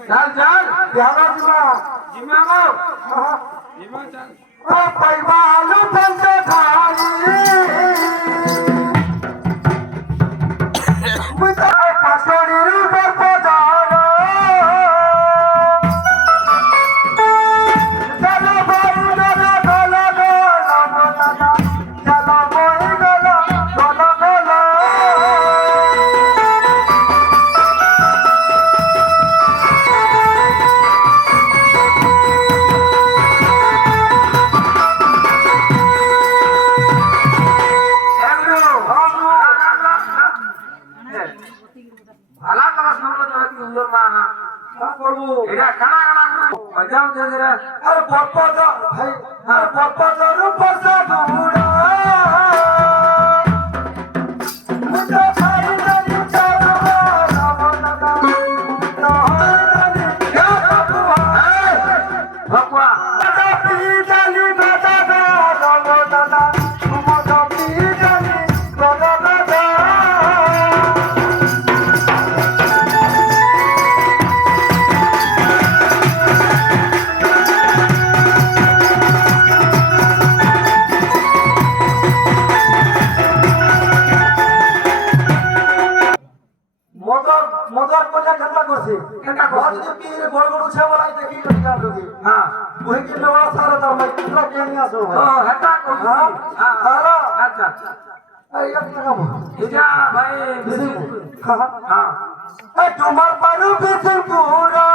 चल चल ध्यान जिमा जिम्मा आओ जिम्मा चल ओ पैवालू पंचे थारी मुझे पासोड़ी रूप पधारो चलो भाई गला गला गला गला चलो भाई गला गला गला ভালা করা সম্ভব নয় সুন্দর মা করবো এটা খানা খানা বাজাও দে রে अरे पापा जा भाई अरे पापा जा रूप से ढूंढा मुझे भाई नहीं चला राम लगा ना नहीं क्या हुआ भगवा मजा पी जाली मजा गा राम लगा मजा पी जाली मजा गा মদর মদর কোজা খেলা করছে কেনটা করছে? যে পীর বড় বড় ছাওয়ালাই দেখি করি কাম ঢুকে হ্যাঁ ওই কি নেওয়া সারা দাম নাই কিলা কে নিয়ে আসো ও হেটা কই হ্যাঁ হ্যাঁ সারা আচ্ছা এই এক টাকা মো এটা ভাই হ্যাঁ হ্যাঁ এ তোমার পারু বিসুর পুরা